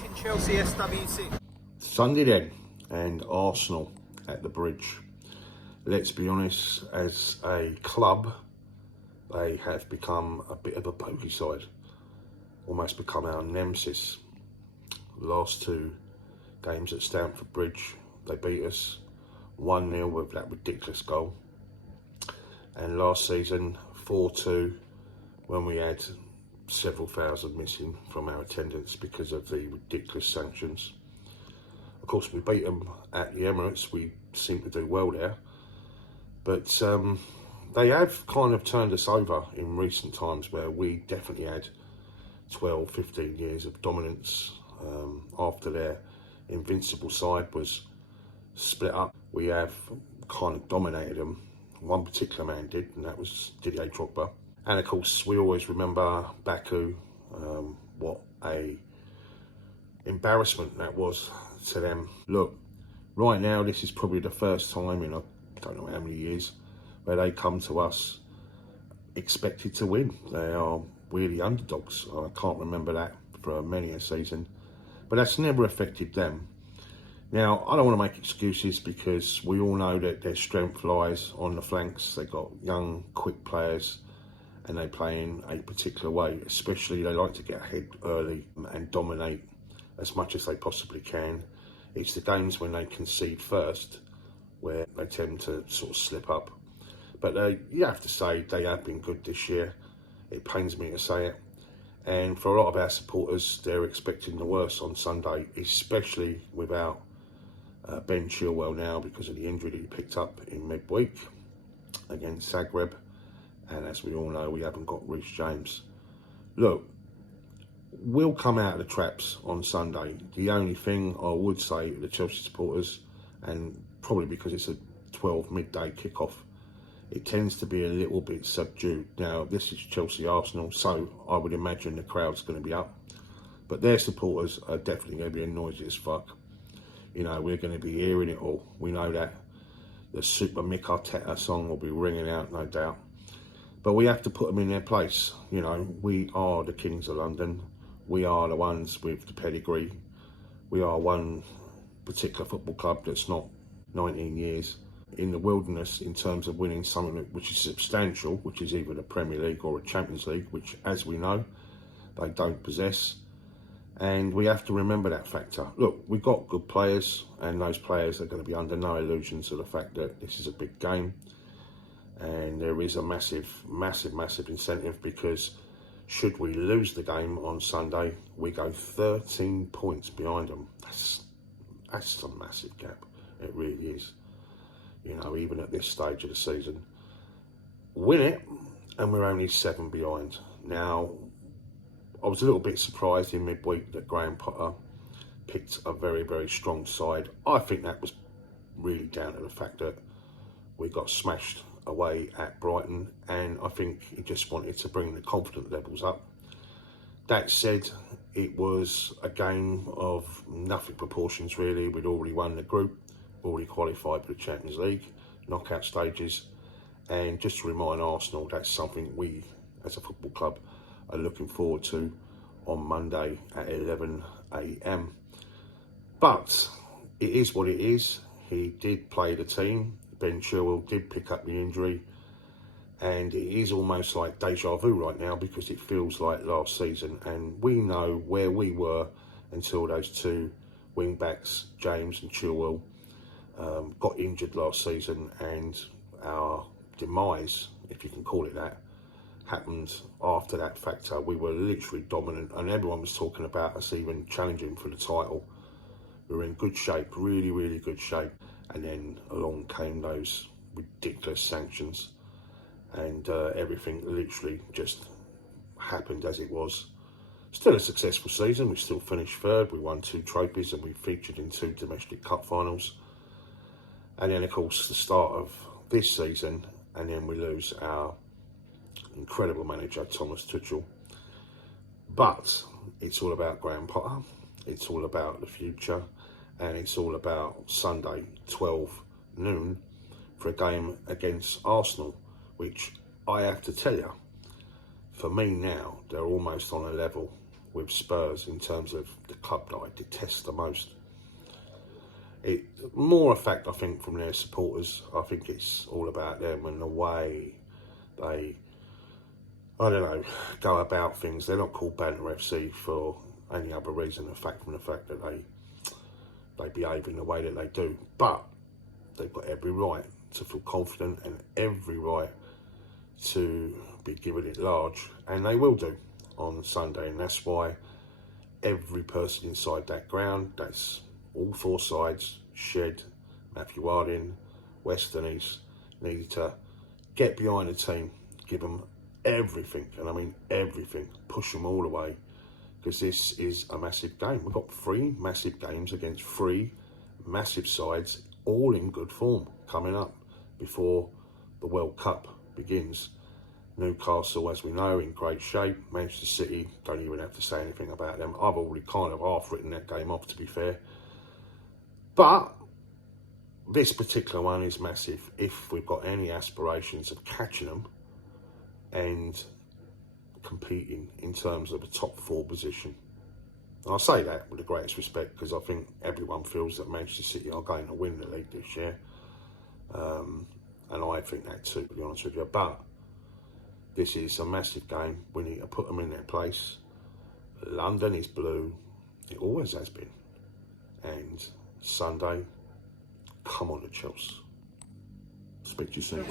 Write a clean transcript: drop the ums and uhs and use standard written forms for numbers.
watching Chelsea SWC. Sunday then, and Arsenal at the Bridge. Let's be honest, as a club, they have become a bit of a pokey side, almost become our nemesis. Last two games at Stamford Bridge, they beat us 1-0 with that ridiculous goal. And last season, 4-2, when we had several thousand missing from our attendance because of the ridiculous sanctions. Of course, we beat them at the Emirates. We seem to do well there. But they have kind of turned us over in recent times, where we definitely had 12, 15 years of dominance after their invincible side was split up. We have kind of dominated them. One particular man did, and that was Didier Drogba. And of course, we always remember Baku, what a embarrassment that was to them. Look, right now, this is probably the first time in I don't know how many years where they come to us expected to win. They are really underdogs. I can't remember that for many a season, but that's never affected them. Now, I don't want to make excuses, because we all know that their strength lies on the flanks. They've got young, quick players, and they play in a particular way. Especially, they like to get ahead early and dominate as much as they possibly can. It's the games when they concede first where they tend to sort of slip up. But you have to say they have been good this year. It pains me to say it. And for a lot of our supporters, they're expecting the worst on Sunday, especially without Ben Chilwell now, because of the injury that he picked up in midweek against Zagreb. And as we all know, we haven't got Reece James. Look, we'll come out of the traps on Sunday. The only thing I would say to the Chelsea supporters, and probably because it's a 12 midday kickoff, it tends to be a little bit subdued. Now, this is Chelsea Arsenal, so I would imagine the crowd's going to be up. But their supporters are definitely going to be noisy as fuck. You know, we're going to be hearing it all. We know that. The Super Mick Arteta song will be ringing out, no doubt. But we have to put them in their place. You know, we are the Kings of London. We are the ones with the pedigree. We are one particular football club that's not 19 years in the wilderness in terms of winning something which is substantial, which is either the Premier League or a Champions League, which, as we know, they don't possess. And we have to remember that factor. Look, we've got good players, and those players are going to be under no illusions of the fact that this is a big game. And there is a massive, massive, massive incentive, because should we lose the game on Sunday, we go 13 points behind them. That's a massive gap. It really is. You know, even at this stage of the season. Win it, and we're only 7 behind. Now, I was a little bit surprised in midweek that Graham Potter picked a very, very strong side. I think that was really down to the fact that we got smashed away at Brighton, and I think he just wanted to bring the confidence levels up. That said, it was a game of nothing proportions really. We'd already won the group, already qualified for the Champions League knockout stages, and just to remind Arsenal, that's something we as a football club are looking forward to on Monday at 11 AM. But it is what it is. He did play the team. Ben Chilwell did pick up the injury, and it is almost like deja vu right now, because it feels like last season, and we know where we were until those two wing backs, James and Chilwell, got injured last season, and our demise, if you can call it that, happened after that factor. We were literally dominant, and everyone was talking about us even challenging for the title. We were in good shape, really, really good shape. And then along came those ridiculous sanctions, and everything literally just happened as it was. Still a successful season. We still finished third. We won 2 trophies, and we featured in 2 domestic cup finals. And then, of course, the start of this season, and then we lose our incredible manager, Thomas Tuchel. But it's all about Graham Potter. It's all about the future. And it's all about Sunday, 12 noon, for a game against Arsenal, which I have to tell you, for me now, they're almost on a level with Spurs in terms of the club that I detest the most. It more a fact, I think, from their supporters. I think it's all about them and the way they, I don't know, go about things. They're not called Banter FC for any other reason from the fact that they behave in the way that they do. But they've got every right to feel confident and every right to be giving it large, and they will do on Sunday. And that's why every person inside that ground, that's all four sides, Shed, Matthew Harding, West and East, need to get behind the team, give them everything, and I mean everything, push them all the way, because this is a massive game. We've got 3 massive games against 3 massive sides, all in good form, coming up before the World Cup begins. Newcastle, as we know, in great shape. Manchester City, don't even have to say anything about them. I've already kind of half written that game off, to be fair. But this particular one is massive if we've got any aspirations of catching them and competing in terms of a top 4 position. And I say that with the greatest respect, because I think everyone feels that Manchester City are going to win the league this year. And I think that too, to be honest with you. But this is a massive game. We need to put them in their place. London is blue. It always has been. And Sunday, come on the Chelsea. Speak to you soon.